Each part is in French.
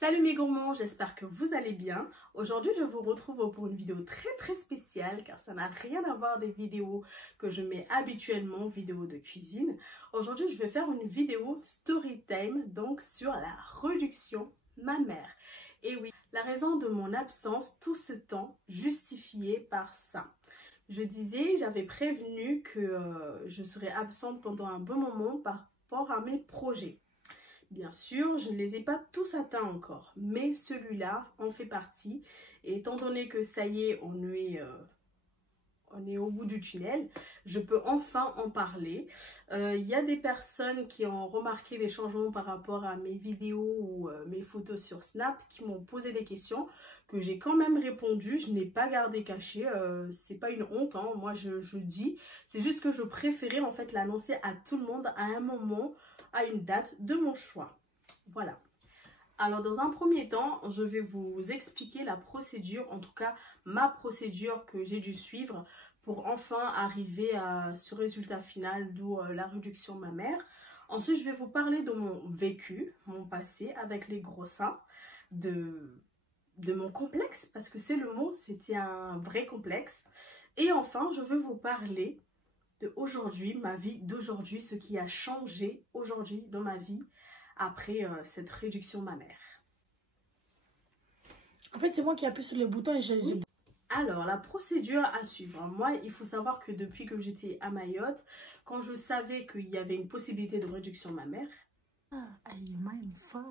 Salut mes gourmands, j'espère que vous allez bien. Aujourd'hui, je vous retrouve pour une vidéo très spéciale car ça n'a rien à voir des vidéos que je mets habituellement, vidéos de cuisine. Aujourd'hui, je vais faire une vidéo story time, donc sur la réduction mammaire. Et oui, la raison de mon absence, tout ce temps, justifiée par ça. Je disais, j'avais prévenu que je serais absente pendant un bon moment par rapport à mes projets. Bien sûr, je ne les ai pas tous atteints encore, mais celui-là en fait partie. Et étant donné que ça y est, on est au bout du tunnel, je peux enfin en parler. Il y a des personnes qui ont remarqué des changements par rapport à mes vidéos ou mes photos sur Snap, qui m'ont posé des questions que j'ai quand même répondu. Je n'ai pas gardé caché, c'est pas une honte, hein. Moi je dis, c'est juste que je préférais en fait l'annoncer à tout le monde à un moment, à une date de mon choix. Voilà. Alors dans un premier temps, je vais vous expliquer la procédure, en tout cas ma procédure que j'ai dû suivre pour enfin arriver à ce résultat final, d'où la réduction mammaire. Ensuite, je vais vous parler de mon vécu, mon passé avec les gros seins, de mon complexe, parce que c'est le mot, c'était un vrai complexe. Et enfin, je vais vous parler de aujourd'hui, ma vie d'aujourd'hui, ce qui a changé aujourd'hui dans ma vie après cette réduction mammaire. En fait, c'est moi qui appuie sur les boutons et j'ai... Alors, la procédure à suivre. Moi, il faut savoir que depuis que j'étais à Mayotte, quand je savais qu'il y avait une possibilité de réduction mammaire... Ah, I mindfuck.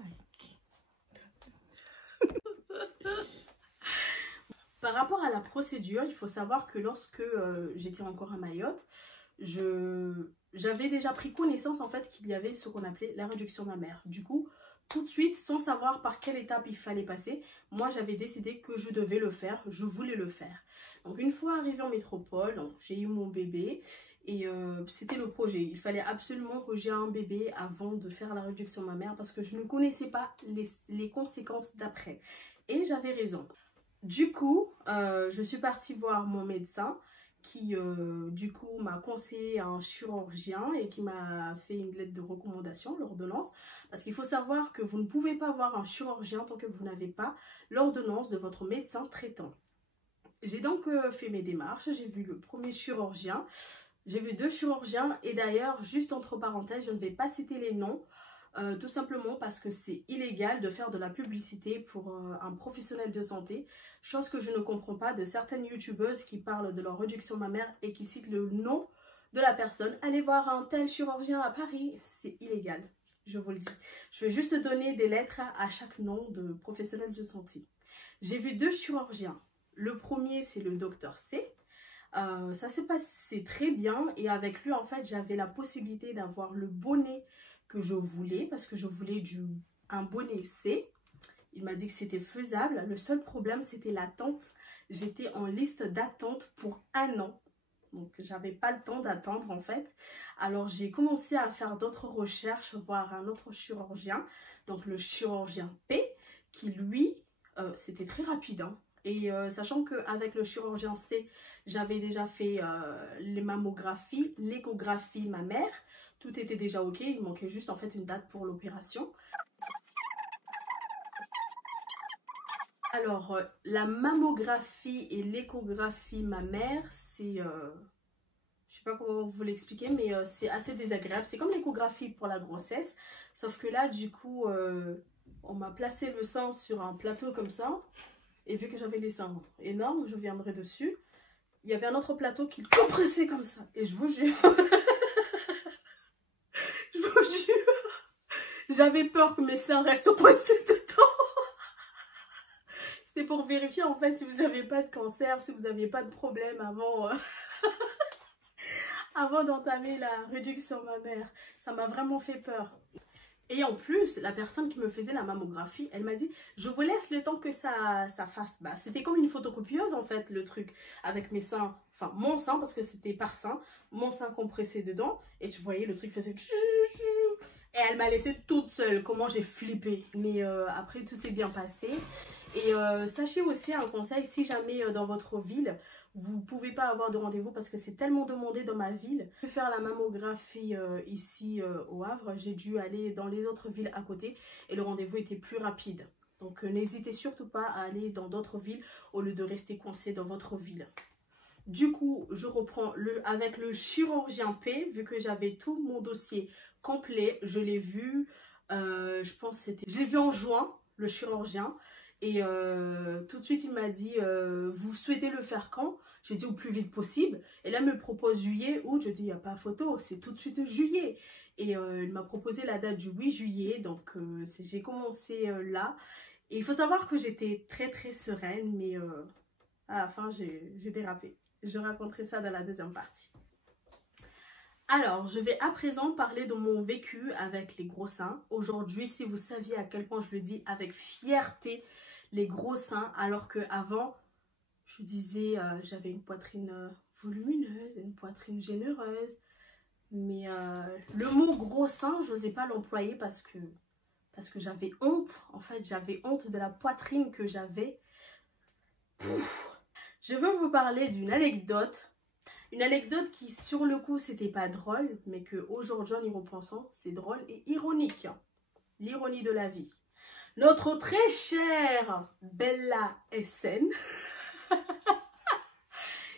Par rapport à la procédure, il faut savoir que lorsque j'étais encore à Mayotte, j'avais déjà pris connaissance en fait qu'il y avait ce qu'on appelait la réduction mammaire. Du coup, tout de suite, sans savoir par quelle étape il fallait passer, moi j'avais décidé que je devais le faire, je voulais le faire. Donc une fois arrivée en métropole, j'ai eu mon bébé et c'était le projet. Il fallait absolument que j'ai un bébé avant de faire la réduction mammaire parce que je ne connaissais pas les conséquences d'après. Et j'avais raison. Du coup, je suis partie voir mon médecin qui du coup m'a conseillé un chirurgien et qui m'a fait une lettre de recommandation, l'ordonnance, parce qu'il faut savoir que vous ne pouvez pas voir un chirurgien tant que vous n'avez pas l'ordonnance de votre médecin traitant. J'ai donc fait mes démarches, j'ai vu le premier chirurgien, j'ai vu deux chirurgiens et d'ailleurs, juste entre parenthèses, je ne vais pas citer les noms, tout simplement parce que c'est illégal de faire de la publicité pour un professionnel de santé, chose que je ne comprends pas de certaines youtubeuses qui parlent de leur réduction mammaire et qui citent le nom de la personne. Allez voir un tel chirurgien à Paris, c'est illégal, je vous le dis. Je vais juste donner des lettres à chaque nom de professionnel de santé. J'ai vu deux chirurgiens. Le premier, c'est le docteur C. Ça s'est passé très bien et avec lui, en fait, j'avais la possibilité d'avoir le bonnet que je voulais parce que je voulais un bonnet C. Il m'a dit que c'était faisable. Le seul problème, c'était l'attente. J'étais en liste d'attente pour 1 an. Donc, j'avais pas le temps d'attendre en fait. Alors, j'ai commencé à faire d'autres recherches, voir un autre chirurgien. Donc, le chirurgien P, qui lui, c'était très rapide. Hein. Et sachant qu'avec le chirurgien C, j'avais déjà fait les mammographies, l'échographie mammaire. Tout était déjà ok, il manquait juste en fait une date pour l'opération. Alors, la mammographie et l'échographie mammaire, c'est... je sais pas comment vous l'expliquer, mais c'est assez désagréable. C'est comme l'échographie pour la grossesse, sauf que là, du coup, on m'a placé le sein sur un plateau comme ça. Et vu que j'avais les seins énormes, je viendrai dessus. Il y avait un autre plateau qui compressait comme ça. Et je vous jure... J'avais peur que mes seins restent coincés dedans. C'était pour vérifier en fait si vous n'avez pas de cancer, si vous n'aviez pas de problème avant, avant d'entamer la réduction mammaire. Ça m'a vraiment fait peur. Et en plus, la personne qui me faisait la mammographie, elle m'a dit « Je vous laisse le temps que ça fasse. » Bah, c'était comme une photocopieuse en fait le truc avec mes seins. Enfin mon sein parce que c'était par sein. Mon sein compressé dedans. Et tu voyais le truc faisait... Et elle m'a laissée toute seule, comment j'ai flippé. Mais après, tout s'est bien passé. Et sachez aussi un conseil, si jamais dans votre ville, vous ne pouvez pas avoir de rendez-vous parce que c'est tellement demandé dans ma ville. Pour faire la mammographie ici au Havre, j'ai dû aller dans les autres villes à côté et le rendez-vous était plus rapide. Donc n'hésitez surtout pas à aller dans d'autres villes au lieu de rester coincé dans votre ville. Du coup, je reprends avec le chirurgien P, vu que j'avais tout mon dossier complet. Je l'ai vu, je pense que c'était... Je l'ai vu en juin, le chirurgien. Et tout de suite, il m'a dit, vous souhaitez le faire quand? J'ai dit au plus vite possible. Et là, il me propose juillet, août. Je dis, il n'y a pas photo, c'est tout de suite juillet. Et il m'a proposé la date du 8 juillet. Donc, j'ai commencé là. Et il faut savoir que j'étais très, très sereine. Mais à la fin, j'ai dérapé. Je raconterai ça dans la deuxième partie. Alors, je vais à présent parler de mon vécu avec les gros seins. Aujourd'hui, si vous saviez à quel point je le dis avec fierté, les gros seins, alors qu'avant, je disais, j'avais une poitrine volumineuse, une poitrine généreuse. Mais le mot gros sein, je n'osais pas l'employer parce que j'avais honte. En fait, j'avais honte de la poitrine que j'avais. Je veux vous parler d'une anecdote. Une anecdote qui, sur le coup, c'était pas drôle, mais qu'aujourd'hui, en y repensant, c'est drôle et ironique. L'ironie de la vie. Notre très chère Bella SN,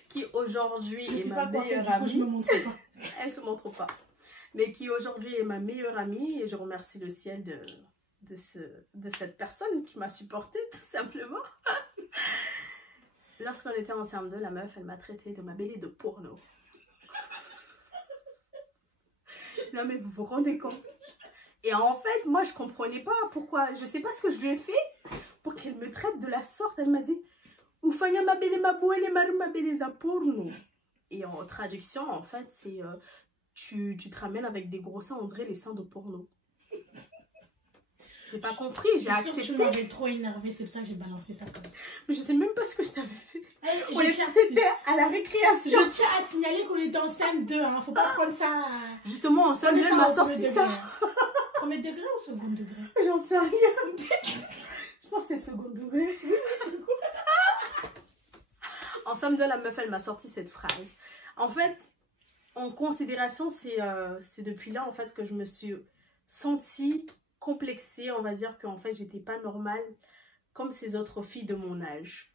qui aujourd'hui est ma meilleure amie. Elle se montre pas. Mais qui aujourd'hui est ma meilleure amie. Et je remercie le ciel de cette personne qui m'a supportée, tout simplement. Lorsqu'on était en CM2, la meuf, elle m'a traité de ma belle de porno. Non mais vous vous rendez compte? Et en fait, moi je comprenais pas pourquoi. Je sais pas ce que je lui ai fait pour qu'elle me traite de la sorte. Elle m'a dit « Oufanya ma belle ma bouelle ma belle za porno ». Et en traduction, en fait, c'est tu te ramènes avec des gros seins, on dirait les seins de porno. J'ai pas compris, j'ai accepté. Tu m'avais trop énervé, c'est pour ça que j'ai balancé ça comme ça. Mais je sais même pas ce que je t'avais fait. C'était à la récréation. Je tiens à signaler qu'on était en CM2, hein. Faut pas prendre ça. Justement, en CM2, elle m'a sorti ça. Premier degré ou second degré? J'en sais rien. Je pense que c'est second degré. Oui, c'est cool. En CM2, la meuf, elle m'a sorti cette phrase. En fait, en considération, c'est depuis là en fait que je me suis sentie complexée, on va dire qu'en fait j'étais pas normale comme ces autres filles de mon âge.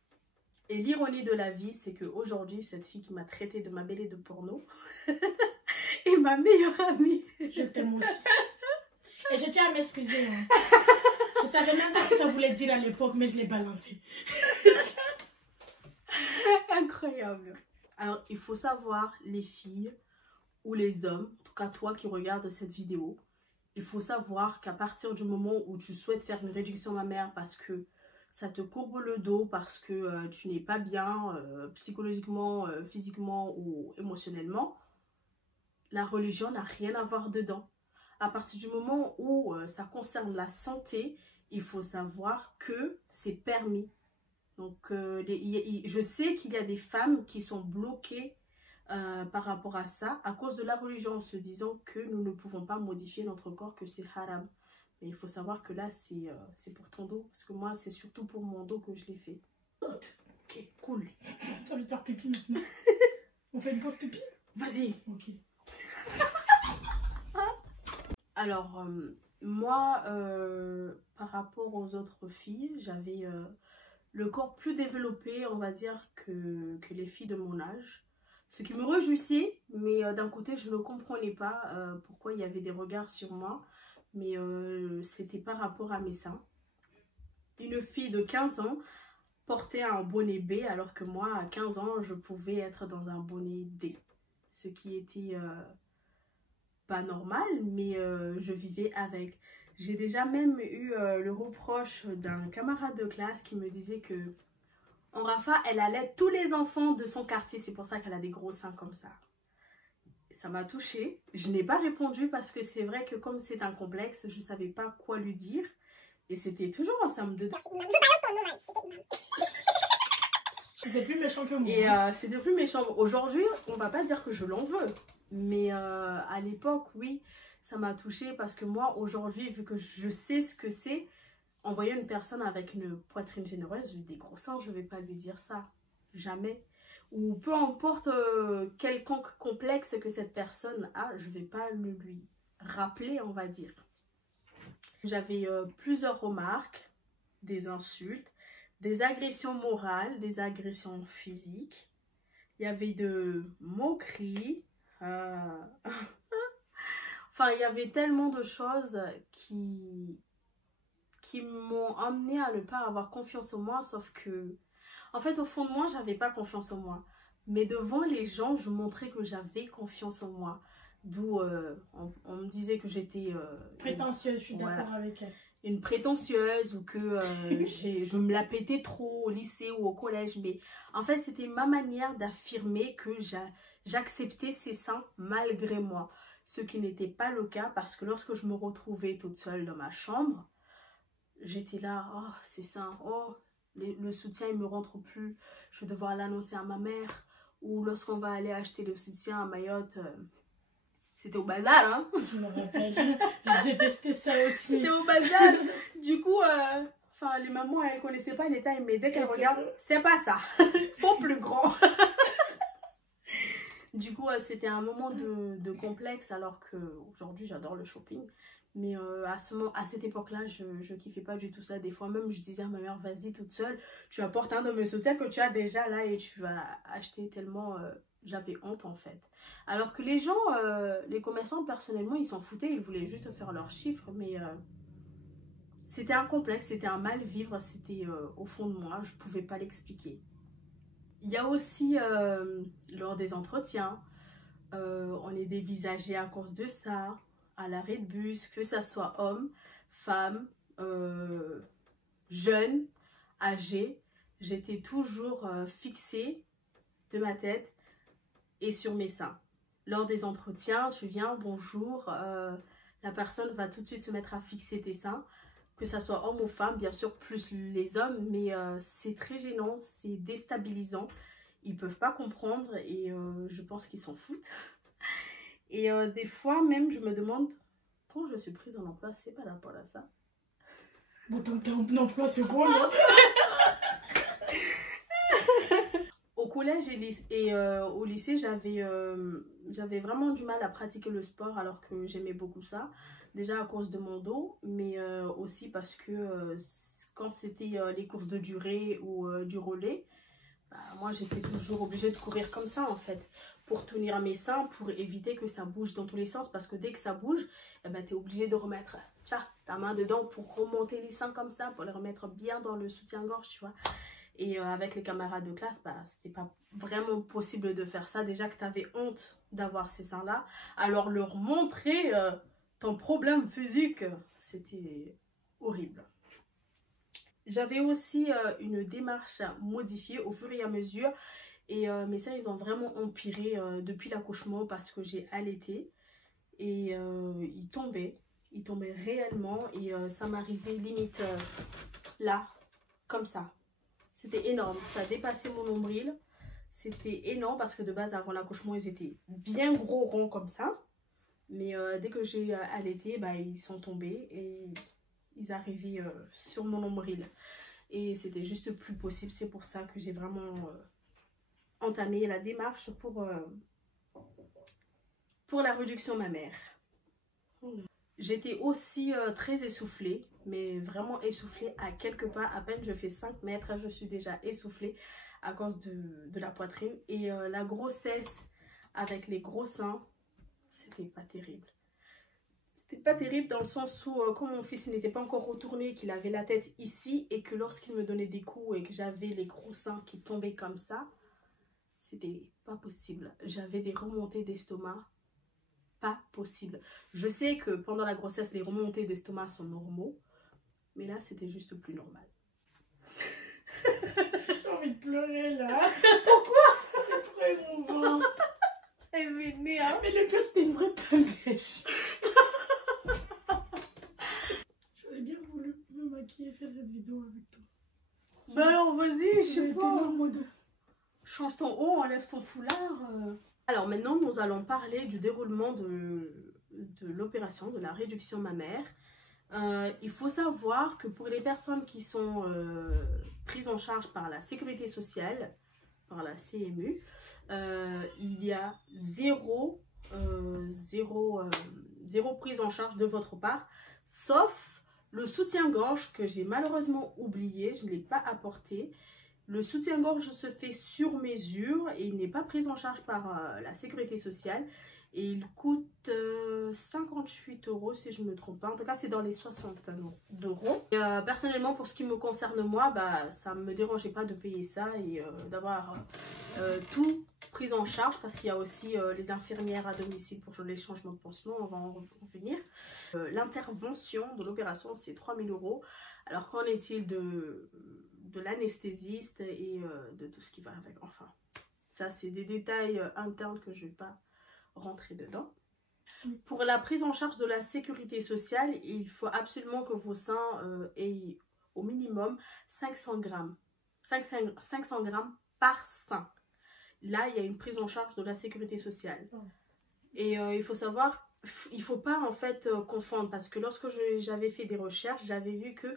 Et l'ironie de la vie, c'est qu'aujourd'hui, cette fille qui m'a traitée de ma belle de porno est ma meilleure amie. Je t'aime aussi. Et je tiens à m'excuser. Hein. Je savais même pas ce que ça voulait dire à l'époque, mais je l'ai balancé. Incroyable. Alors, il faut savoir, les filles ou les hommes, en tout cas toi qui regardes cette vidéo, il faut savoir qu'à partir du moment où tu souhaites faire une réduction mammaire parce que ça te courbe le dos, parce que tu n'es pas bien psychologiquement, physiquement ou émotionnellement, la religion n'a rien à voir dedans. À partir du moment où ça concerne la santé, il faut savoir que c'est permis. Donc, je sais qu'il y a des femmes qui sont bloquées par rapport à ça, à cause de la religion, en se disant que nous ne pouvons pas modifier notre corps, que c'est haram. Mais il faut savoir que là, c'est pour ton dos, parce que moi, c'est surtout pour mon dos que je l'ai fait. Ok, cool. Ça veut faire pipi maintenant. On fait une pause pipi? Vas-y. Ok. Alors, moi, par rapport aux autres filles, j'avais le corps plus développé, on va dire, que les filles de mon âge. Ce qui me réjouissait, mais d'un côté, je ne comprenais pas pourquoi il y avait des regards sur moi. Mais c'était par rapport à mes seins. Une fille de 15 ans portait un bonnet B, alors que moi, à 15 ans, je pouvais être dans un bonnet D. Ce qui était pas normal, mais je vivais avec. J'ai déjà même eu le reproche d'un camarade de classe qui me disait que en Rafa, elle allait tous les enfants de son quartier. C'est pour ça qu'elle a des gros seins comme ça. Ça m'a touchée. Je n'ai pas répondu parce que c'est vrai que comme c'est un complexe, je ne savais pas quoi lui dire. Et c'était toujours en CM2. C'était plus méchant que moi. Et c'était plus méchant. Aujourd'hui, on ne va pas dire que je l'en veux. Mais à l'époque, oui, ça m'a touchée parce que moi, aujourd'hui, vu que je sais ce que c'est, envoyer une personne avec une poitrine généreuse, des gros seins, je ne vais pas lui dire ça. Jamais. Ou peu importe quelconque complexe que cette personne a, je ne vais pas le lui rappeler, on va dire. J'avais plusieurs remarques des insultes, des agressions morales, des agressions physiques. Il y avait de moqueries. Enfin, il y avait tellement de choses qui m'ont amené à ne pas avoir confiance en moi, sauf que, en fait, au fond de moi, j'avais pas confiance en moi. Mais devant les gens, je montrais que j'avais confiance en moi. D'où on me disait que j'étais... prétentieuse, je suis d'accord avec elle. Une prétentieuse ou que je me la pétais trop au lycée ou au collège. Mais en fait, c'était ma manière d'affirmer que j'acceptais ces seins malgré moi. Ce qui n'était pas le cas parce que lorsque je me retrouvais toute seule dans ma chambre, j'étais là, oh, ces seins, oh, le soutien il me rentre plus, je vais devoir l'annoncer à ma mère. Ou lorsqu'on va aller acheter le soutien à Mayotte, c'était au bazar, hein. Je me rappelle, je détestais ça aussi. C'était au bazar. Du coup, enfin, les mamans, elles connaissaient pas les tailles, mais dès qu'elles regardent, c'est pas ça. Faut plus grand. Du coup, c'était un moment de complexe, alors qu'aujourd'hui, j'adore le shopping. Mais à cette époque-là, je kiffais pas du tout ça. Des fois même, je disais à ma mère, vas-y toute seule, tu apportes un de mes soutiens que tu as déjà là et tu vas acheter tellement... j'avais honte en fait. Alors que les gens, les commerçants, personnellement, ils s'en foutaient. Ils voulaient juste faire leurs chiffres. Mais c'était un complexe, c'était un mal vivre. C'était au fond de moi, je pouvais pas l'expliquer. Il y a aussi, lors des entretiens, on est dévisagé à cause de ça. À l'arrêt de bus, que ça soit homme, femme, jeune, âgé, j'étais toujours fixée de ma tête et sur mes seins. Lors des entretiens, tu viens, bonjour, la personne va tout de suite se mettre à fixer tes seins, que ça soit homme ou femme, bien sûr plus les hommes, mais c'est très gênant, c'est déstabilisant. Ils peuvent pas comprendre et je pense qu'ils s'en foutent. Et des fois même, je me demande, quand je suis prise en emploi, c'est pas rapport à ça. Bon, tant que t'es en emploi, c'est bon, là. Au collège et au lycée, j'avais vraiment du mal à pratiquer le sport alors que j'aimais beaucoup ça. Déjà à cause de mon dos, mais aussi parce que quand c'était les courses de durée ou du relais, bah, moi j'étais toujours obligée de courir comme ça en fait. Pour tenir mes seins, pour éviter que ça bouge dans tous les sens. Parce que dès que ça bouge, eh ben, tu es obligé de remettre ta main dedans pour remonter les seins comme ça, pour les remettre bien dans le soutien-gorge, tu vois. Et avec les camarades de classe, bah, c'était pas vraiment possible de faire ça. Déjà que tu avais honte d'avoir ces seins-là. Alors leur montrer ton problème physique, c'était horrible. J'avais aussi une démarche modifiée au fur et à mesure. Et mes seins, ils ont vraiment empiré depuis l'accouchement parce que j'ai allaité. Et ils tombaient réellement. Et ça m'arrivait limite là, comme ça. C'était énorme, ça dépassait mon nombril. C'était énorme parce que de base, avant l'accouchement, ils étaient bien gros ronds comme ça. Mais dès que j'ai allaité, bah, ils sont tombés et ils arrivaient sur mon nombril. Et c'était juste plus possible. C'est pour ça que j'ai vraiment entamé la démarche pour la réduction mammaire. J'étais aussi très essoufflée, mais vraiment essoufflée à quelques pas. À peine je fais 5 mètres, je suis déjà essoufflée à cause de la poitrine. Et la grossesse avec les gros seins, c'était pas terrible. C'était pas terrible dans le sens où, quand mon fils n'était pas encore retourné, qu'il avait la tête ici et que lorsqu'il me donnait des coups et que j'avais les gros seins qui tombaient comme ça, c'était pas possible. J'avais des remontées d'estomac. Pas possible. Je sais que pendant la grossesse, les remontées d'estomac sont normaux, mais là, c'était juste plus normal. J'ai envie de pleurer, là. Pourquoi? C'est trop émouvant. Elle m'est hein. Mais le pire, c'était une vraie pêche. J'aurais bien voulu me maquiller et faire cette vidéo avec toi. Ben alors, vas-y, je sais pas. En mode... Change ton haut, enlève ton foulard. Alors maintenant, nous allons parler du déroulement de l'opération, de la réduction mammaire. Il faut savoir que pour les personnes qui sont prises en charge par la sécurité sociale, par la CMU, il y a zéro prise en charge de votre part, sauf Le soutien-gorge que j'ai malheureusement oublié, je ne l'ai pas apporté. Le soutien-gorge se fait sur mesure et il n'est pas pris en charge par la sécurité sociale. Et il coûte 58 € si je ne me trompe pas. En tout cas, c'est dans les 60 €. Personnellement, pour ce qui me concerne moi, bah, ça ne me dérangeait pas de payer ça et d'avoir tout pris en charge. Parce qu'il y a aussi les infirmières à domicile pour les changements de pansement. On va en revenir. L'intervention de l'opération, c'est 3000 €. Alors, qu'en est-il de l'anesthésiste et de tout ce qui va avec? Enfin, ça, c'est des détails internes que je ne vais pas rentrer dedans. Pour la prise en charge de la sécurité sociale, il faut absolument que vos seins aient au minimum 500 grammes. 500 grammes par sein. Là, il y a une prise en charge de la sécurité sociale. Et il faut savoir, il ne faut pas en fait confondre, parce que lorsque j'avais fait des recherches, j'avais vu que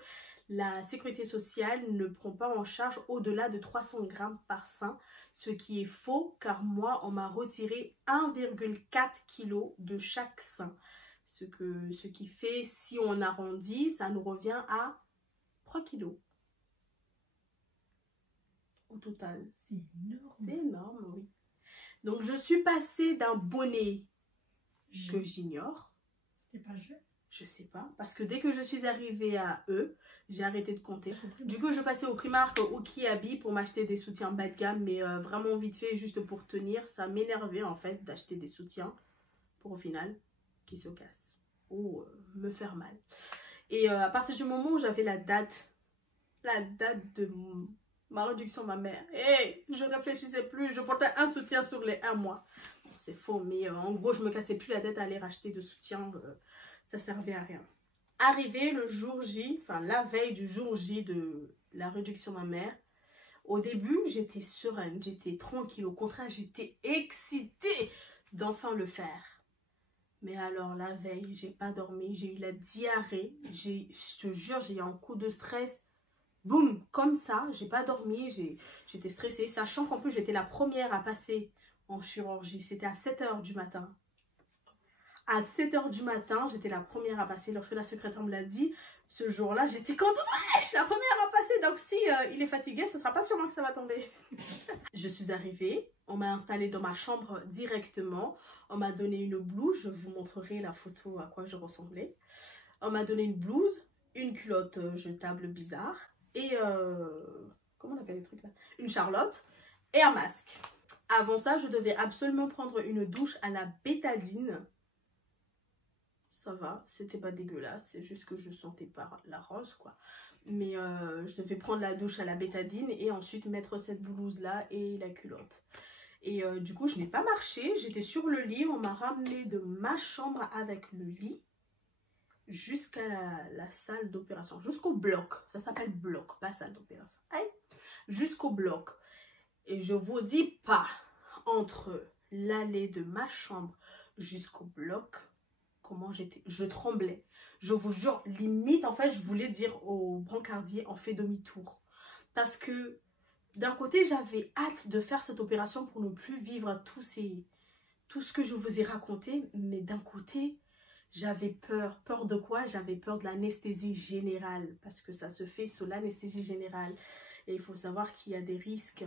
la sécurité sociale ne prend pas en charge au-delà de 300 grammes par sein, ce qui est faux car moi, on m'a retiré 1,4 kg de chaque sein. Ce qui fait, si on arrondit, ça nous revient à 3 kg au total. C'est énorme. C'est énorme, oui. Donc, je suis passée d'un bonnet que j'ignore. C'était pas jeune. Je sais pas, parce que dès que je suis arrivée à eux, j'ai arrêté de compter. Du coup, je passais au Primark ou Kiabi pour m'acheter des soutiens bas de gamme, mais vraiment vite fait, juste pour tenir. Ça m'énervait en fait d'acheter des soutiens pour au final qui se cassent ou me faire mal. Et à partir du moment où j'avais la date de ma réduction mammaire, et je réfléchissais plus, je portais un soutien sur les 1 mois. Bon, c'est faux, mais en gros, je me cassais plus la tête à aller racheter de soutien. Ça servait à rien. Arrivé le jour J, enfin la veille du jour J de la réduction mammaire, au début j'étais sereine, j'étais tranquille, au contraire j'étais excitée d'enfin le faire. Mais alors la veille, j'ai pas dormi, j'ai eu la diarrhée, je te jure, j'ai eu un coup de stress, boum, comme ça, j'ai pas dormi, j'étais stressée, sachant qu'en plus j'étais la première à passer en chirurgie, c'était à 7 h du matin. À 7 h du matin, j'étais la première à passer. Lorsque la secrétaire me l'a dit, ce jour-là, j'étais contente. Ouais, je suis la première à passer. Donc, si il est fatigué, ce ne sera pas sur moi que ça va tomber. Je suis arrivée. On m'a installée dans ma chambre directement. On m'a donné une blouse. Je vous montrerai la photo à quoi je ressemblais. On m'a donné une blouse, une culotte jetable bizarre. Et, comment on appelle les trucs là? Une charlotte et un masque. Avant ça, je devais absolument prendre une douche à la bétadine. Ça va, c'était pas dégueulasse, c'est juste que je sentais pas la rose quoi. Mais je devais prendre la douche à la bétadine et ensuite mettre cette blouse là et la culotte. Et du coup je n'ai pas marché, j'étais sur le lit, on m'a ramené de ma chambre avec le lit jusqu'à la salle d'opération, jusqu'au bloc. Ça s'appelle bloc, pas salle d'opération. Jusqu'au bloc. Et je vous dis pas, entre l'allée de ma chambre jusqu'au bloc, comment j'étais, je tremblais, je vous jure, limite en fait je voulais dire au brancardier en fait demi-tour, parce que d'un côté j'avais hâte de faire cette opération pour ne plus vivre tout ce que je vous ai raconté, mais d'un côté j'avais peur de quoi? J'avais peur de l'anesthésie générale, parce que ça se fait sous l'anesthésie générale et il faut savoir qu'il y a des risques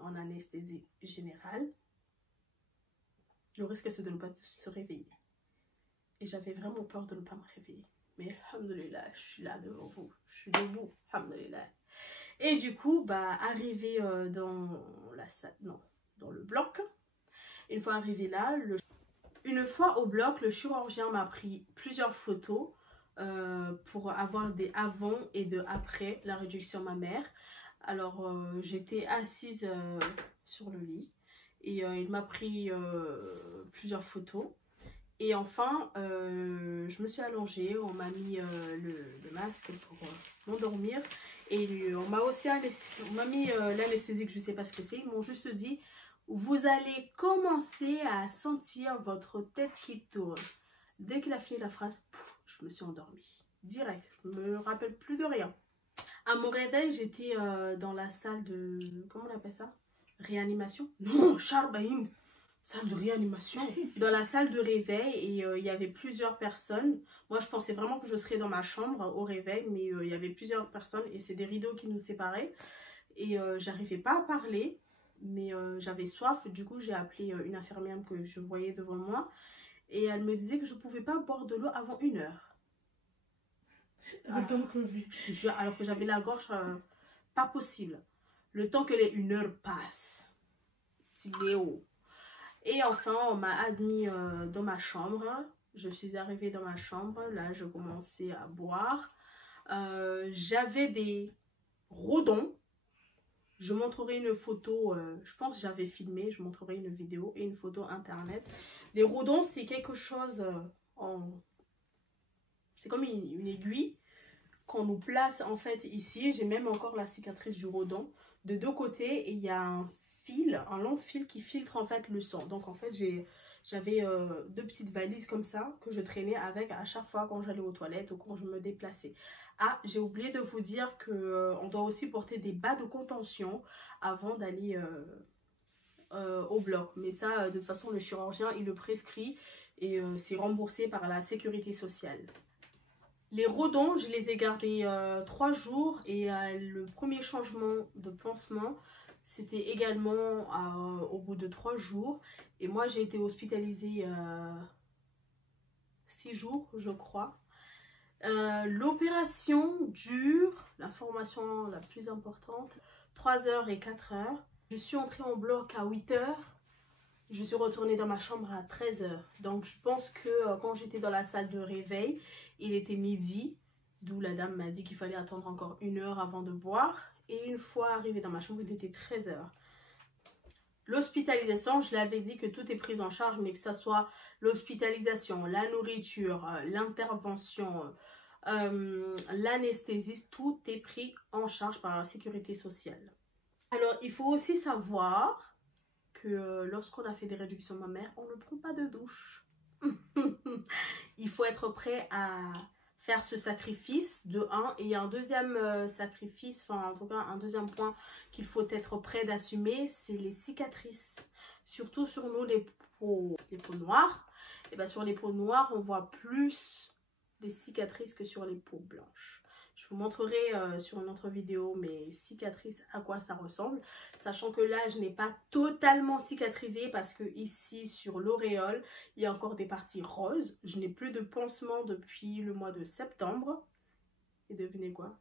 en anesthésie générale. Le risque c'est de ne pas se réveiller. Et j'avais vraiment peur de ne pas me réveiller. Mais alhamdoulilah, je suis là devant vous. Je suis debout, alhamdoulilah. Et du coup, bah, arrivé dans la salle, non, dans le bloc. Une fois arrivé là, une fois au bloc, le chirurgien m'a pris plusieurs photos pour avoir des avant et de après la réduction mammaire. Alors, j'étais assise sur le lit et il m'a pris plusieurs photos. Et enfin, je me suis allongée, on m'a mis le masque pour m'endormir. Et on m'a aussi mis l'anesthésique, je ne sais pas ce que c'est. Ils m'ont juste dit, vous allez commencer à sentir votre tête qui tourne. Dès qu'il a fini la phrase, je me suis endormie. Direct, je ne me rappelle plus de rien. À mon réveil, j'étais dans la salle de, comment on appelle ça? Réanimation? Non, Charbaïm. salle de réanimation. Dans la salle de réveil, et il y avait plusieurs personnes. Moi, je pensais vraiment que je serais dans ma chambre au réveil, mais il y avait plusieurs personnes et c'est des rideaux qui nous séparaient. Et j'arrivais pas à parler, mais j'avais soif. Du coup, j'ai appelé une infirmière que je voyais devant moi. Et elle me disait que je pouvais pas boire de l'eau avant 1 heure. T'avais le temps de crever. Je te jure, alors que j'avais la gorge pas possible. Le temps que les 1 heure passent. C'est Léo. Et enfin, on m'a admis dans ma chambre. Je suis arrivée dans ma chambre. Là, je commençais à boire. J'avais des rhodons. Je montrerai une photo. Je pense que j'avais filmé. Je montrerai une vidéo et une photo internet. Les rhodons, c'est quelque chose c'est comme une aiguille qu'on nous place en fait ici. J'ai même encore la cicatrice du rhodon. De 2 côtés, il y a un long fil qui filtre en fait le sang. Donc en fait, j'avais 2 petites valises comme ça que je traînais avec à chaque fois quand j'allais aux toilettes ou quand je me déplaçais. Ah, j'ai oublié de vous dire qu'on doit aussi porter des bas de contention avant d'aller au bloc. Mais ça, de toute façon, le chirurgien, il le prescrit et c'est remboursé par la sécurité sociale. Les rhodons, je les ai gardés 3 jours et le premier changement de pansement, c'était également au bout de 3 jours. Et moi, j'ai été hospitalisée 6 jours, je crois. L'opération dure, l'information la plus importante, 3 heures et 4 heures. Je suis entrée en bloc à 8 heures. Je suis retournée dans ma chambre à 13 heures. Donc, je pense que quand j'étais dans la salle de réveil, il était midi. D'où la dame m'a dit qu'il fallait attendre encore 1 heure avant de boire. Et une fois arrivée dans ma chambre, il était 13 heures. L'hospitalisation, je l'avais dit que tout est pris en charge, mais que ce soit l'hospitalisation, la nourriture, l'intervention, l'anesthésie, tout est pris en charge par la sécurité sociale. Alors, il faut aussi savoir que lorsqu'on a fait des réductions mammaires, on ne prend pas de douche. Il faut être prêt à faire ce sacrifice de 1. Et il y a un deuxième sacrifice, enfin en tout cas un deuxième point qu'il faut être prêt d'assumer, c'est les cicatrices. Surtout sur nous les peaux noires. Et bien sur les peaux noires, on voit plus les cicatrices que sur les peaux blanches. Je vous montrerai sur une autre vidéo mes cicatrices, à quoi ça ressemble. Sachant que là, je n'ai pas totalement cicatrisé parce que ici, sur l'auréole, il y a encore des parties roses. Je n'ai plus de pansement depuis le mois de septembre. Et devinez quoi?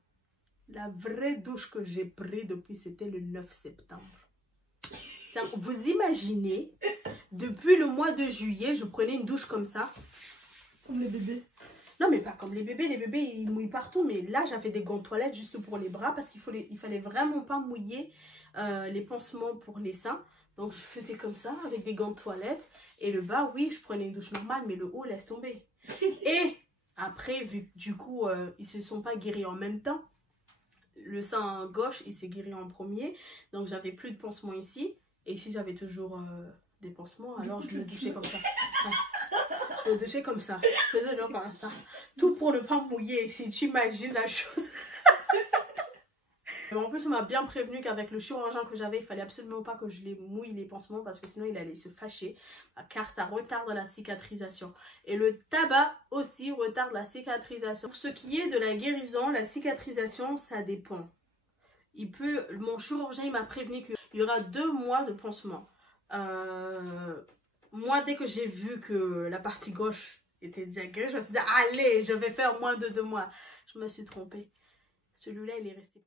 La vraie douche que j'ai prise depuis, c'était le 9 septembre. Vous imaginez, depuis le mois de juillet, je prenais une douche comme ça. Comme les bébés. Non, mais pas comme les bébés ils mouillent partout. Mais là, j'avais des gants de toilette juste pour les bras parce qu'il fallait vraiment pas mouiller les pansements pour les seins. Donc, je faisais comme ça avec des gants de toilette. Et le bas, oui, je prenais une douche normale, mais le haut, laisse tomber. Et après, vu que du coup, ils se sont pas guéris en même temps, le sein gauche, il s'est guéri en premier. Donc, j'avais plus de pansements ici. Et ici, j'avais toujours des pansements. Alors, je me douchais comme ça. Je me douchais comme ça. Je faisais genre comme ça. Tout pour ne pas mouiller. Si tu imagines la chose. En plus, on m'a bien prévenu qu'avec le chirurgien que j'avais, il fallait absolument pas que je les mouille les pansements parce que sinon il allait se fâcher car ça retarde la cicatrisation. Et le tabac aussi retarde la cicatrisation. Pour ce qui est de la guérison, la cicatrisation, ça dépend. Mon chirurgien il m'a prévenu qu'il y aura 2 mois de pansement. Moi, dès que j'ai vu que la partie gauche était déjà guérie, je me suis dit, allez, je vais faire moins de 2 mois. Je me suis trompée. Celui-là, il est resté.